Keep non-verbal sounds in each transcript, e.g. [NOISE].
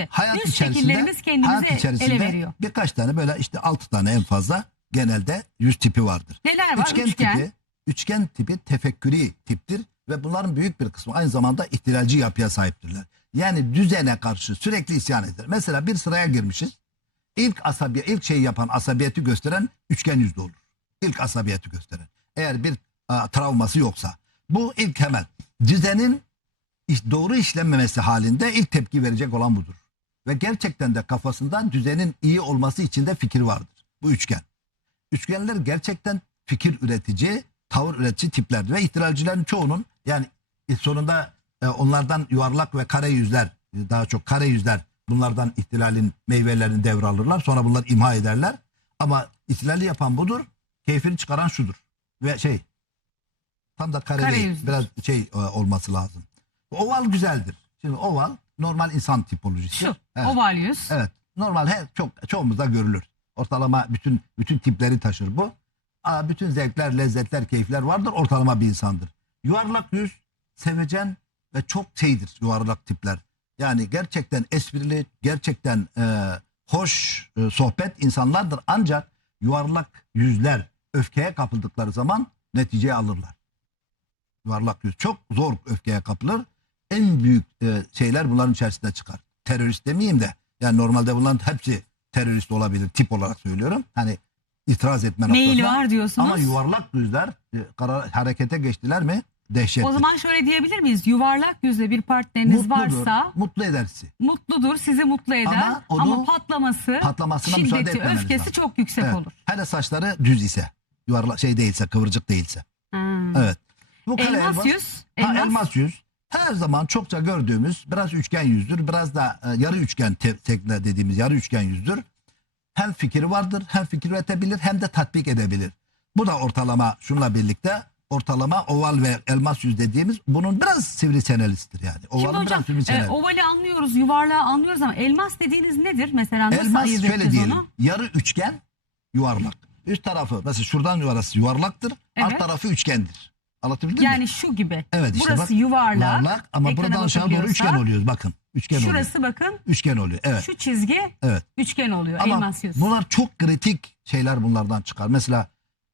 çeşitli. hayat Yüz içerisinde şekillerimiz kendimize hayat içerisinde ele veriyor. birkaç tane böyle işte altı tane en fazla genelde yüz tipi vardır. Neler var? Üçgen, Üçgen. tipi üçgen tipi tefekkürü tiptir ve bunların büyük bir kısmı aynı zamanda ihtilalci yapıya sahiptirler. Yani düzene karşı sürekli isyan eder. Mesela bir sıraya girmişiz. İlk asabiye, ilk şeyi yapan asabiyeti gösteren üçgen yüzlü olur. İlk asabiyeti gösteren. Eğer bir a, travması yoksa. Bu ilk hemen. Düzenin doğru işlenmemesi halinde ilk tepki verecek olan budur. Ve gerçekten de kafasında düzenin iyi olması için de fikir vardır. Bu üçgen. Üçgenler gerçekten fikir üretici, tavır üretici tiplerdir. Ve ihtilalcilerin çoğunun yani sonunda e, onlardan yuvarlak ve kare yüzler, e, daha çok kare yüzler bunlardan ihtilalin meyvelerini devralırlar. Sonra bunlar imha ederler. Ama ihtilali yapan budur. Keyfini çıkaran şudur. Ve şey tam da kare, Kare değil. Biraz şey e, olması lazım. Oval güzeldir. Şimdi oval normal insan tipolojisi. Şu Evet. oval yüz. Evet. Normal her çok çoğumuzda görülür. Ortalama bütün bütün tipleri taşır bu. Aa, bütün zevkler, lezzetler, keyifler vardır. Ortalama bir insandır. Yuvarlak yüz, sevecen ve çok şeydir yuvarlak tipler. Yani gerçekten esprili, gerçekten e, hoş e, sohbet insanlardır. Ancak yuvarlak yüzler öfkeye kapıldıkları zaman neticeyi alırlar. Yuvarlak yüz çok zor öfkeye kapılır. En büyük e, şeyler bunların içerisinde çıkar. Terörist demeyeyim de yani normalde bunların hepsi terörist olabilir tip olarak söylüyorum. Hani itiraz etme Meyil noktasında. var diyorsunuz. Ama yuvarlak yüzler e, karar, harekete geçtiler mi dehşettir. o zaman şöyle diyebilir miyiz? Yuvarlak yüzle bir partneriniz varsa mutlu eder sizi. mutludur, sizi mutlu eder Ama ama, onu- patlaması, Patlamasına müsaade şiddeti, etmemeniz öfkesi lazım. çok yüksek Evet. olur. Hele saçları düz ise, yuvarlak şey değilse, kıvırcık değilse. Ha. Evet. Bu kare Elmas yüz, Ha, elmas, elmas yüz. Her zaman çokça gördüğümüz biraz üçgen yüzdür. Biraz da e, yarı üçgen te- tekne dediğimiz yarı üçgen yüzdür. Hem fikri vardır, hem fikir üretebilir, hem de tatbik edebilir. Bu da ortalama şunla birlikte ortalama oval ve elmas yüz dediğimiz bunun biraz sivri senelistidir yani. Şimdi Ovalın hocam biraz sivri e, seneli. ovali anlıyoruz, yuvarlağı anlıyoruz ama elmas dediğiniz nedir? Mesela nasıl Elmas ayırt şöyle edeceğiz diyelim. onu? Yarı üçgen yuvarlak. Üst tarafı mesela şuradan yuvarlası yuvarlaktır. Alt Evet. tarafı üçgendir. Anlatabildim mi? Yani şu gibi. Evet işte Burası bak, yuvarlak. Yuvarlak ama buradan aşağı doğru üçgen oluyoruz bakın. Üçgen oluyor. Şurası bakın Üçgen oluyor. Evet. şu çizgi Evet. üçgen oluyor. Ama elmas yüz. bunlar çok kritik şeyler bunlardan çıkar. Mesela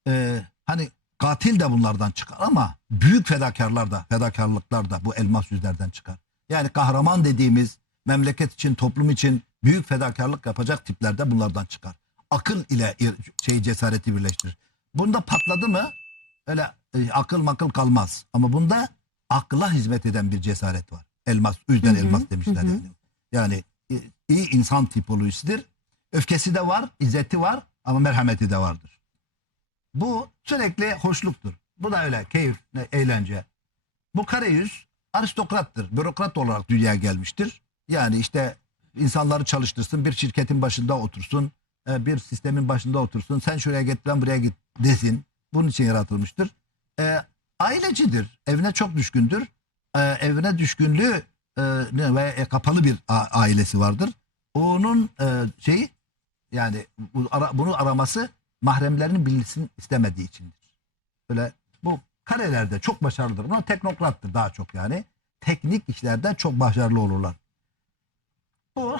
e, hani katil de bunlardan çıkar ama büyük fedakarlar da fedakarlıklar da bu elmas yüzlerden çıkar. Yani kahraman dediğimiz memleket için toplum için büyük fedakarlık yapacak tipler de bunlardan çıkar. Akıl ile şey cesareti birleştirir. Bunda patladı mı öyle e, akıl makıl kalmaz. Ama bunda akla hizmet eden bir cesaret var. Elmas, o yüzden Hı hı, elmas demişler hı yani. Yani e, iyi insan tipolojisidir. Öfkesi de var, izzeti var ama merhameti de vardır. Bu sürekli hoşluktur. Bu da öyle keyif, ne- eğlence. Bu kare yüz aristokrattır. Bürokrat olarak dünyaya gelmiştir. Yani işte insanları çalıştırsın, bir şirketin başında otursun, e, bir sistemin başında otursun. Sen şuraya git, ben buraya git desin. Bunun için yaratılmıştır. E, ailecidir. Evine çok düşkündür. E, evine düşkünlüğü e, ve e, kapalı bir ailesi vardır. Onun e, şeyi yani bu, ara- bunu araması mahremlerinin bilinsin istemediği içindir. Böyle bu karelerde çok başarılıdır ama teknokrattır daha çok yani. Teknik işlerde çok başarılı olurlar. Bu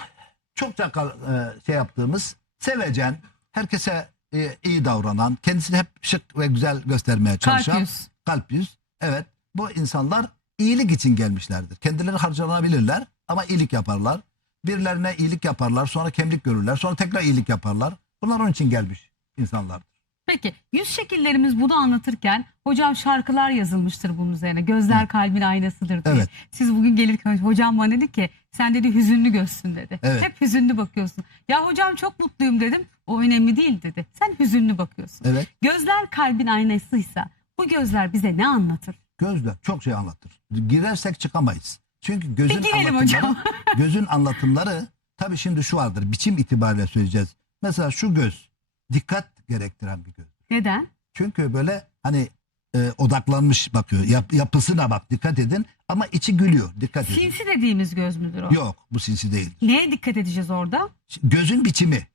çokça e, şey yaptığımız sevecen, herkese e, iyi davranan, kendisini hep şık ve güzel göstermeye çalışan Kalp yüz. kalp yüz. Evet bu insanlar iyilik için gelmişlerdir. Kendileri harcanabilirler ama iyilik yaparlar. Birilerine iyilik yaparlar sonra kemlik görürler sonra tekrar iyilik yaparlar. Bunlar onun için gelmiş insanlardır. Peki yüz şekillerimiz bunu anlatırken hocam şarkılar yazılmıştır bunun üzerine. Gözler Evet. kalbin aynasıdır diye. Evet. Siz bugün gelirken hocam bana dedi ki sen dedi hüzünlü gözsün dedi. Evet. Hep hüzünlü bakıyorsun. Ya hocam çok mutluyum dedim. O önemli değil dedi. Sen hüzünlü bakıyorsun. Evet Gözler kalbin aynasıysa bu gözler bize ne anlatır? gözle çok şey anlatır. Girersek çıkamayız. Çünkü gözün girelim anlatımları, hocam. [LAUGHS] gözün anlatımları tabii şimdi şu vardır biçim itibariyle söyleyeceğiz. Mesela şu göz dikkat gerektiren bir göz. Neden? Çünkü böyle hani e, odaklanmış bakıyor. Yap- yapısına bak dikkat edin ama içi gülüyor. Dikkat edin. Sinsi dediğimiz göz müdür o? Yok bu sinsi değil. Neye dikkat edeceğiz orada? Gözün biçimi.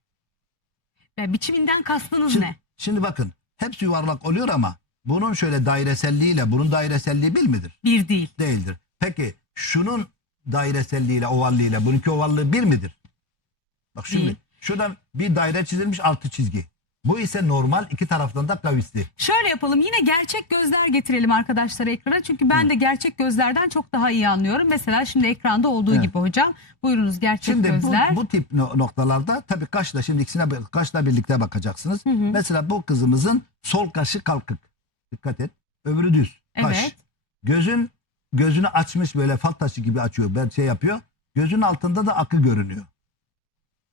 Ya, biçiminden kastınız Şimdi, ne? şimdi bakın hepsi yuvarlak oluyor ama bunun şöyle daireselliğiyle bunun daireselliği bir midir? Bir değil. Değildir. Peki şunun daireselliğiyle, ovallığıyla. Bununki ovallığı bir midir? Bak şimdi Değil. şurada bir daire çizilmiş altı çizgi. Bu ise normal iki taraftan da kavisli. Şöyle yapalım yine gerçek gözler getirelim arkadaşlara ekrana. Çünkü ben de gerçek gözlerden çok daha iyi anlıyorum. Mesela şimdi ekranda olduğu Evet. gibi hocam. Buyurunuz gerçek Şimdi gözler. bu, bu tip no- noktalarda tabii kaşla şimdi ikisine kaşla birlikte bakacaksınız. Mesela bu kızımızın sol kaşı kalkık. Dikkat et. Öbürü düz. Kaş. Evet. Gözün gözünü açmış böyle fal taşı gibi açıyor. Ben şey yapıyor. Gözün altında da akı görünüyor.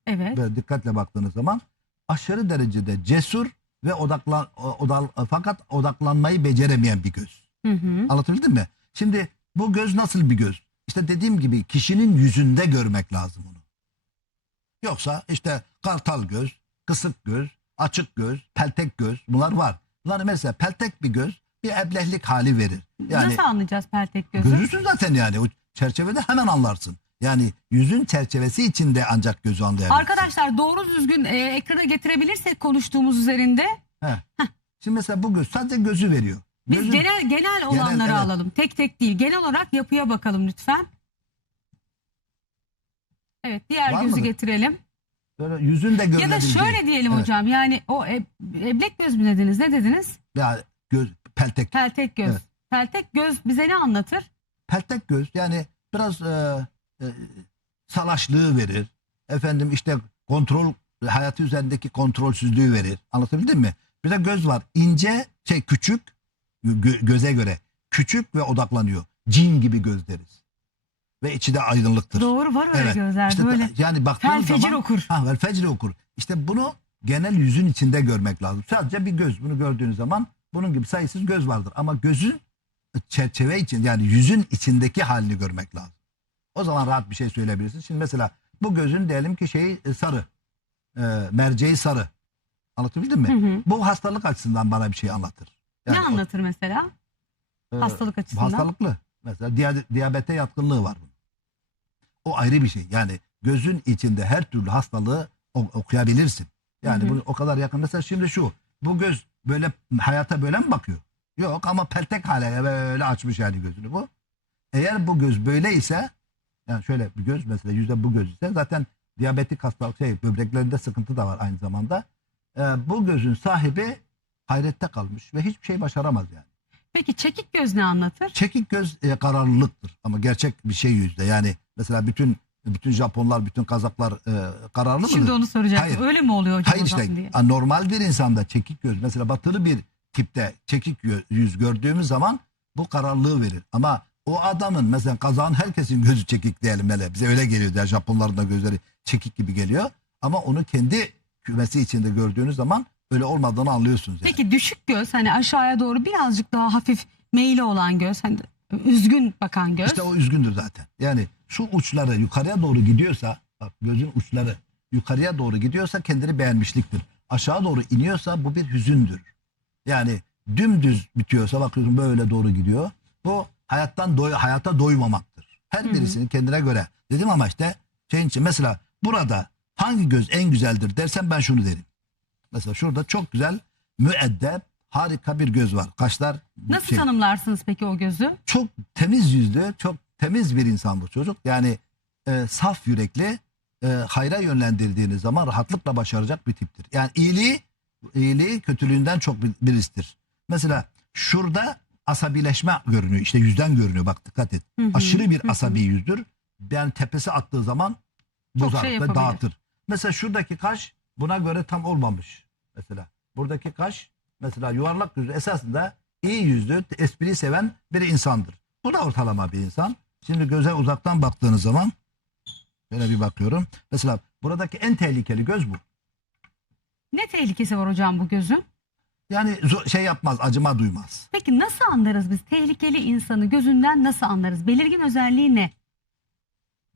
Evet. Böyle dikkatle baktığınız zaman aşırı derecede cesur ve odaklan odal, fakat odaklanmayı beceremeyen bir göz. Hı hı. Anlatabildim mi? Şimdi bu göz nasıl bir göz? İşte dediğim gibi kişinin yüzünde görmek lazım onu. Yoksa işte kartal göz, kısık göz, açık göz, peltek göz bunlar var. Bunlar mesela peltek bir göz bir eblehlik hali verir. Yani Nasıl anlayacağız peltek gözü? görürsün zaten yani o çerçevede hemen anlarsın. Yani yüzün çerçevesi içinde ancak gözü anlayabilirsin. Arkadaşlar doğru düzgün e, ekrana getirebilirsek konuştuğumuz üzerinde He. Şimdi mesela bu göz sadece gözü veriyor. biz genel genel olanları evet. alalım. Tek tek değil. Genel olarak yapıya bakalım lütfen. Evet diğer Var gözü mıdır? getirelim. böyle yüzün de Ya da görülebileceği. şöyle diyelim Evet. hocam yani o e, eblek göz mü dediniz ne dediniz? Ya göz peltek. Peltek göz. Evet. Peltek göz bize ne anlatır? peltek göz yani biraz e, e, salaşlığı verir. Efendim işte kontrol hayatı üzerindeki kontrolsüzlüğü verir. Anlatabildim mi? Bir de göz var. ince şey küçük gö- göze göre küçük ve odaklanıyor. Cin gibi göz deriz. Ve içi de aydınlıktır. Doğru var öyle Evet. gözler İşte böyle. yani baktığın Fel fecir zaman okur. Ha, vel fecri okur. İşte bunu genel yüzün içinde görmek lazım. Sadece bir göz. Bunu gördüğünüz zaman bunun gibi sayısız göz vardır. Ama gözün çerçeve için yani yüzün içindeki halini görmek lazım. O zaman rahat bir şey söyleyebilirsin. Şimdi mesela bu gözün diyelim ki şeyi e, sarı. E, merceği sarı. Anlatabildim mi? Hı hı. Bu hastalık açısından bana bir şey anlatır. Yani ne o- anlatır mesela? e, Hastalık açısından. Hastalıklı. Mesela diya- diyabete yatkınlığı var bunun. O ayrı bir şey. Yani gözün içinde her türlü hastalığı o- okuyabilirsin. Yani Hı hı. bunu o kadar yakın. Mesela şimdi şu. Bu göz böyle hayata böyle mi bakıyor? Yok ama peltek hale böyle açmış yani gözünü bu. Eğer bu göz böyle ise yani şöyle bir göz mesela yüzde bu göz ise zaten diyabetik hastalık şey böbreklerinde sıkıntı da var aynı zamanda. Ee, bu gözün sahibi hayrette kalmış ve hiçbir şey başaramaz yani. Peki çekik göz ne anlatır? Çekik göz e, kararlılıktır ama gerçek bir şey yüzde. Yani mesela bütün bütün Japonlar, bütün Kazaklar e, kararlı mıdır? Şimdi onu soracaktım. Hayır. Öyle mi oluyor hocam Hayır işte diye? normal bir insanda çekik göz mesela batılı bir tipte çekik yüz gördüğümüz zaman bu kararlılığı verir. Ama o adamın mesela kazağın herkesin gözü çekik diyelim hele. Bize öyle geliyor diye Japonların da gözleri çekik gibi geliyor. Ama onu kendi kümesi içinde gördüğünüz zaman öyle olmadığını anlıyorsunuz. Yani. Peki düşük göz hani aşağıya doğru birazcık daha hafif meyli olan göz hani üzgün bakan göz. İşte o üzgündür zaten. Yani şu uçları yukarıya doğru gidiyorsa bak gözün uçları yukarıya doğru gidiyorsa kendini beğenmişliktir. Aşağı doğru iniyorsa bu bir hüzündür. Yani dümdüz bitiyorsa bakıyorsun böyle doğru gidiyor. Bu hayattan doy hayata doymamaktır. Her birisinin kendine göre. Dedim ama işte şeyin için mesela burada hangi göz en güzeldir dersen ben şunu derim. Mesela şurada çok güzel müeddep harika bir göz var. Kaşlar Nasıl şey- tanımlarsınız peki o gözü? çok temiz yüzlü, çok temiz bir insan bu çocuk. Yani e, saf yürekli, e, hayra yönlendirdiğiniz zaman rahatlıkla başaracak bir tiptir. Yani iyiliği, iyiliği kötülüğünden çok bir- birisidir. Mesela şurada asabileşme görünüyor. İşte yüzden görünüyor. Bak dikkat et. Hı hı, Aşırı bir hı asabi yüzdür. Yani tepesi attığı zaman bozar şey ve dağıtır. Mesela şuradaki kaş buna göre tam olmamış. Mesela buradaki kaş mesela yuvarlak yüzlü esasında iyi yüzlü, espriyi seven bir insandır. Bu da ortalama bir insan. Şimdi göze uzaktan baktığınız zaman şöyle bir bakıyorum. Mesela buradaki en tehlikeli göz bu. Ne tehlikesi var hocam bu gözün? Yani şey yapmaz, acıma duymaz. Peki nasıl anlarız biz tehlikeli insanı gözünden nasıl anlarız? Belirgin özelliği ne?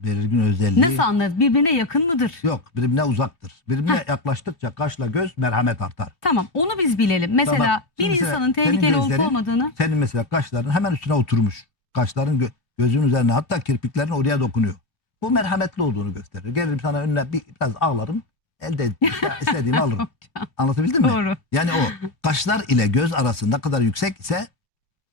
Belirgin özelliği Nasıl anlarız? Birbirine yakın mıdır? yok. Birbirine uzaktır. Birbirine yaklaştıkça kaşla göz merhamet artar. Tamam onu biz bilelim. Mesela Tamam. bir Şimdi mesela insanın senin tehlikeli olup gözlerin- olmadığını Senin mesela kaşların hemen üstüne oturmuş. Kaşların gö- gözün üzerine hatta kirpiklerin oraya dokunuyor. Bu merhametli olduğunu gösterir. Gelirim sana önüne bir, biraz ağlarım. Elde [LAUGHS] istediğimi alırım. Anlatabildim mi? doğru. Yani o kaşlar ile göz arası ne kadar yüksek ise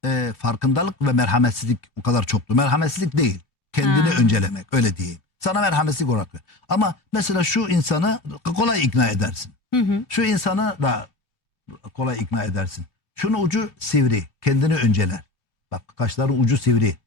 e, farkındalık ve merhametsizlik o kadar çoktu. Merhametsizlik değil. Kendini Ha. öncelemek öyle diyeyim. Sana merhametli olarak. ver. Ama mesela şu insanı kolay ikna edersin. Hı hı. Şu insanı da kolay ikna edersin. Şunun ucu sivri. Kendini önceler. Bak kaşları ucu sivri.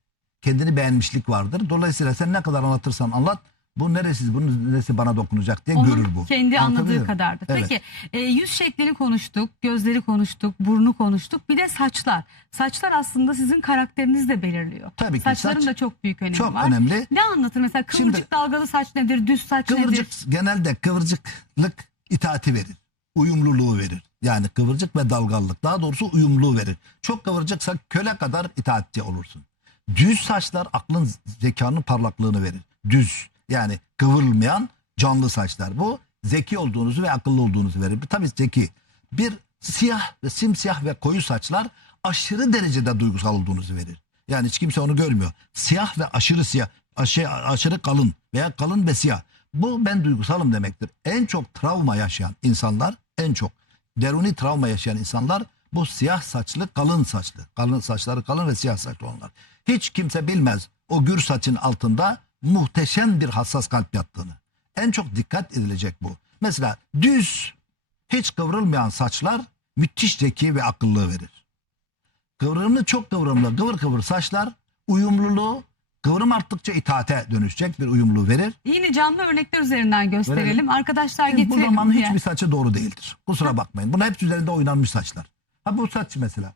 Kendini beğenmişlik vardır. Dolayısıyla sen ne kadar anlatırsan anlat. Bu neresi, bunun neresi bana dokunacak diye Onun görür bu. kendi Anlatabiliyor anladığı muyum? kadardı. Evet. Peki e, yüz şeklini konuştuk, gözleri konuştuk, burnu konuştuk. Bir de saçlar. Saçlar aslında sizin karakterinizi de belirliyor. Tabii ki Saçların saç da çok büyük önemi çok var. önemli. Ne anlatır mesela kıvırcık Şimdi- dalgalı saç nedir, düz saç Kıvırcık nedir? genelde kıvırcıklık itaati verir. Uyumluluğu verir. Yani kıvırcık ve dalgallık. Daha doğrusu uyumluluğu verir. Çok kıvırcıksa köle kadar itaatçi olursun. Düz saçlar aklın zekanın parlaklığını verir. Düz yani kıvrılmayan canlı saçlar. Bu zeki olduğunuzu ve akıllı olduğunuzu verir. Tabii zeki. Bir siyah ve simsiyah ve koyu saçlar aşırı derecede duygusal olduğunuzu verir. Yani hiç kimse onu görmüyor. Siyah ve aşırı siyah, aşı- aşırı kalın veya kalın ve siyah. Bu ben duygusalım demektir. En çok travma yaşayan insanlar, en çok deruni travma yaşayan insanlar bu siyah saçlı, kalın saçlı. Kalın saçları kalın ve siyah saçlı olanlar. Hiç kimse bilmez o gür saçın altında muhteşem bir hassas kalp yattığını. En çok dikkat edilecek bu. Mesela düz, hiç kıvrılmayan saçlar müthiş zeki ve akıllı verir. Kıvrımlı çok kıvrımlı kıvır kıvır saçlar uyumluluğu kıvrım arttıkça itaate dönüşecek bir uyumluluğu verir. Yine canlı örnekler üzerinden gösterelim. Arkadaşlar Bu getirelim. zaman diye. hiçbir saçı doğru değildir. Kusura bakmayın. Bunlar hepsi üzerinde oynanmış saçlar. Ha bu saç mesela.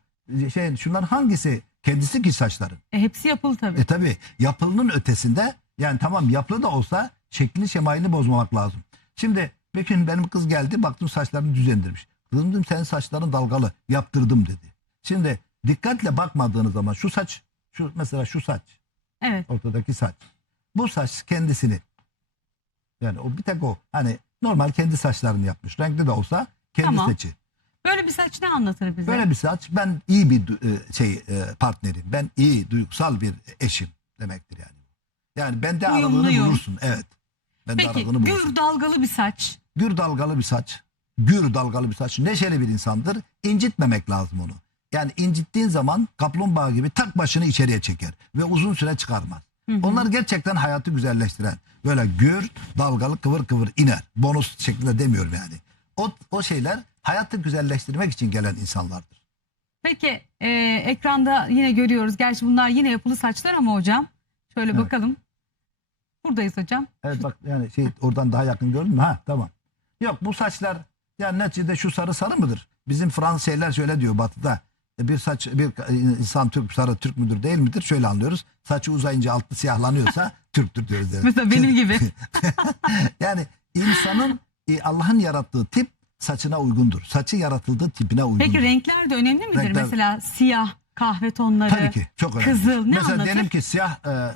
Şey, şunlar hangisi kendisi ki saçların? E, hepsi yapılı tabii. E tabi yapılının ötesinde yani tamam yapılı da olsa şeklini şemailini bozmamak lazım. Şimdi bir gün benim kız geldi baktım saçlarını düzendirmiş. Kızım dedim senin saçların dalgalı yaptırdım dedi. Şimdi dikkatle bakmadığınız zaman şu saç şu mesela şu saç Evet. ortadaki saç. Bu saç kendisini yani o bir tek o hani normal kendi saçlarını yapmış. Renkli de olsa kendi Tamam. saçı. Böyle bir saç ne anlatır bize? Böyle bir saç ben iyi bir e, şey e, partnerim. Ben iyi duygusal bir eşim demektir yani. Yani bende aradığını Uyumluyum. bulursun. Evet. Bende Peki aradığını bulursun. gür dalgalı bir saç. Gür dalgalı bir saç. Gür dalgalı bir saç. Neşeli bir insandır. İncitmemek lazım onu. Yani incittiğin zaman kaplumbağa gibi tak başını içeriye çeker. Ve uzun süre çıkarmaz. Hı hı. Onlar gerçekten hayatı güzelleştiren. Böyle gür, dalgalı, kıvır kıvır iner. Bonus şeklinde demiyorum yani. O, o şeyler hayatı güzelleştirmek için gelen insanlardır. Peki e, ekranda yine görüyoruz. Gerçi bunlar yine yapılı saçlar ama hocam. Şöyle Evet. bakalım. Buradayız hocam. Evet bak yani şey oradan daha yakın gördün mü? Ha tamam. Yok bu saçlar yani neticede şu sarı sarı mıdır? Bizim Fransız şeyler şöyle diyor batıda. E, Bir saç bir insan Türk sarı Türk müdür değil midir? Şöyle anlıyoruz. Saçı uzayınca altı siyahlanıyorsa [LAUGHS] Türktür diyoruz. Yani. Mesela benim gibi. [LAUGHS] yani insanın e, Allah'ın yarattığı tip saçına uygundur. Saçı yaratıldığı tipine uygundur. Peki renkler de önemli midir? Renkler- Mesela siyah, kahve tonları. Tabii ki çok önemli. Kızıl ne Mesela anlatır? diyelim ki siyah e,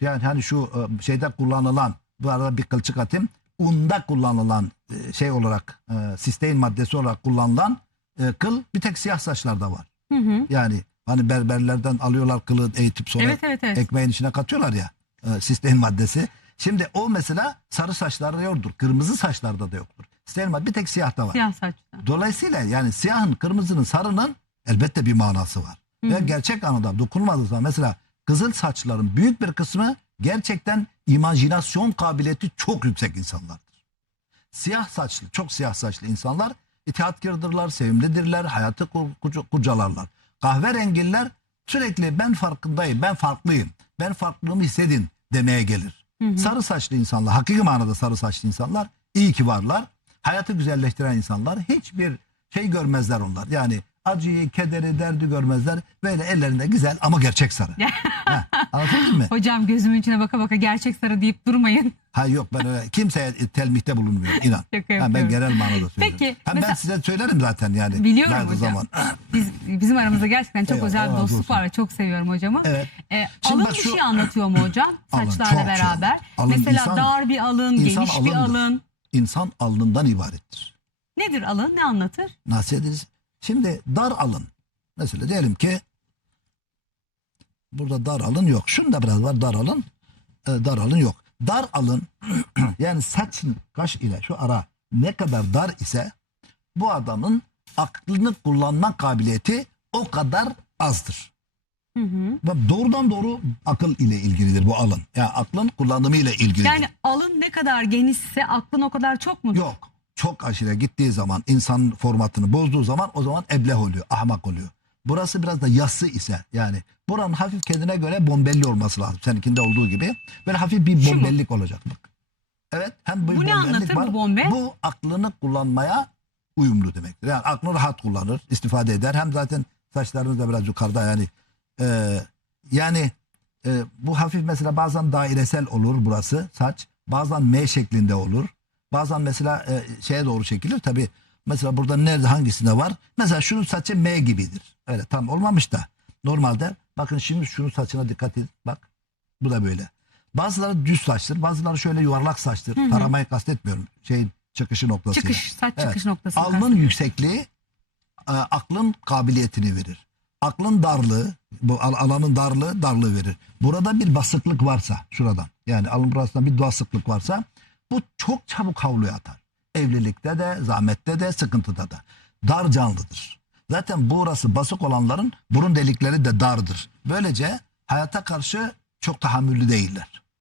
yani hani şu e, şeyde kullanılan bu arada bir kılçık atayım. Unda kullanılan e, şey olarak e, sistein maddesi olarak kullanılan e, kıl bir tek siyah saçlarda var. Hı hı. Yani hani berberlerden alıyorlar kılı eğitip sonra Evet evet evet. ekmeğin içine katıyorlar ya e, sistein maddesi. Şimdi o mesela sarı saçlarda yoktur. Kırmızı saçlarda da yoktur. Sistein bir tek siyahta var. Siyah saçta. Dolayısıyla yani siyahın, kırmızının, sarının elbette bir manası var. Hı Ve gerçek anlamda dokunulmadığı zaman mesela kızıl saçların büyük bir kısmı gerçekten imajinasyon kabiliyeti çok yüksek insanlardır. Siyah saçlı, çok siyah saçlı insanlar itaatkardırlar, sevimlidirler, hayatı kur- kurca- kurcalarlar. Kahverengiler sürekli ben farkındayım, ben farklıyım, ben farklılığımı hissedin demeye gelir. Hı hı. Sarı saçlı insanlar, hakiki manada sarı saçlı insanlar iyi ki varlar. Hayatı güzelleştiren insanlar hiçbir şey görmezler onlar. Yani acıyı, kederi, derdi görmezler. Böyle ellerinde güzel ama gerçek sarı. [LAUGHS] ha, anladın mı? Hocam gözümün içine baka baka gerçek sarı deyip durmayın. Ha yok ben öyle kimseye telmihte bulunmuyorum inan. [LAUGHS] Ha, ben genel manada söylüyorum. Peki, ha, ben mesela- size söylerim zaten yani. Biliyorum hocam. zaman. [CLEARS THROAT] Biz, bizim aramızda gerçekten çok özel bir dostluk olsun. var. Çok seviyorum hocamı. Evet. E, Şimdi alın bak bir şu- şey anlatıyor mu hocam? [CLEARS THROAT] Alın, Saçlarla çok beraber. alın. Alın, Mesela insan- dar bir alın, geniş bir alındır. alın. İnsan alnından ibarettir. Nedir alın? Ne anlatır? Nasihat Şimdi dar alın. Mesela diyelim ki burada dar alın yok. Şunda biraz var dar alın. e, dar alın yok. Dar alın [CLEARS THROAT] yani saçın kaş ile şu ara ne kadar dar ise bu adamın aklını kullanma kabiliyeti o kadar azdır. Hı hı. Ve doğrudan doğru akıl ile ilgilidir bu alın. Yani aklın kullanımı ile ilgilidir. Yani alın ne kadar genişse aklın o kadar çok mu? Yok. Çok aşırı gittiği zaman insan formatını bozduğu zaman o zaman ebleh oluyor, ahmak oluyor. Burası biraz da yassı ise yani buranın hafif kendine göre bombelli olması lazım. Seninkinde olduğu gibi. Böyle hafif bir Şu mu? bombellik olacak bak. Evet hem Bu ne bombellik anlatır var. bu bombe? Bu aklını kullanmaya uyumlu demektir. Yani aklını rahat kullanır, istifade eder. Hem zaten saçlarınız da biraz yukarıda yani e, yani e, bu hafif mesela bazen dairesel olur burası saç. Bazen M şeklinde olur. Bazen mesela e, şeye doğru çekilir. Tabi mesela burada nerede hangisinde var? Mesela şunun saçı M gibidir. Öyle tam olmamış da. Normalde bakın şimdi şunun saçına dikkat edin. Bak bu da böyle. Bazıları düz saçtır. Bazıları şöyle yuvarlak saçtır. Hı hı. Taramayı kastetmiyorum. Şeyin çıkışı noktası. Çıkış, saç Evet. çıkış noktası. Alnın yüksekliği e, aklın kabiliyetini verir. Aklın darlığı, bu al- alanın darlığı darlığı verir. Burada bir basıklık varsa şuradan yani alın burasında bir basıklık varsa bu çok çabuk havluya atar. Evlilikte de, zahmette de, sıkıntıda da. Dar canlıdır. Zaten burası basık olanların burun delikleri de dardır. Böylece hayata karşı çok tahammüllü değiller.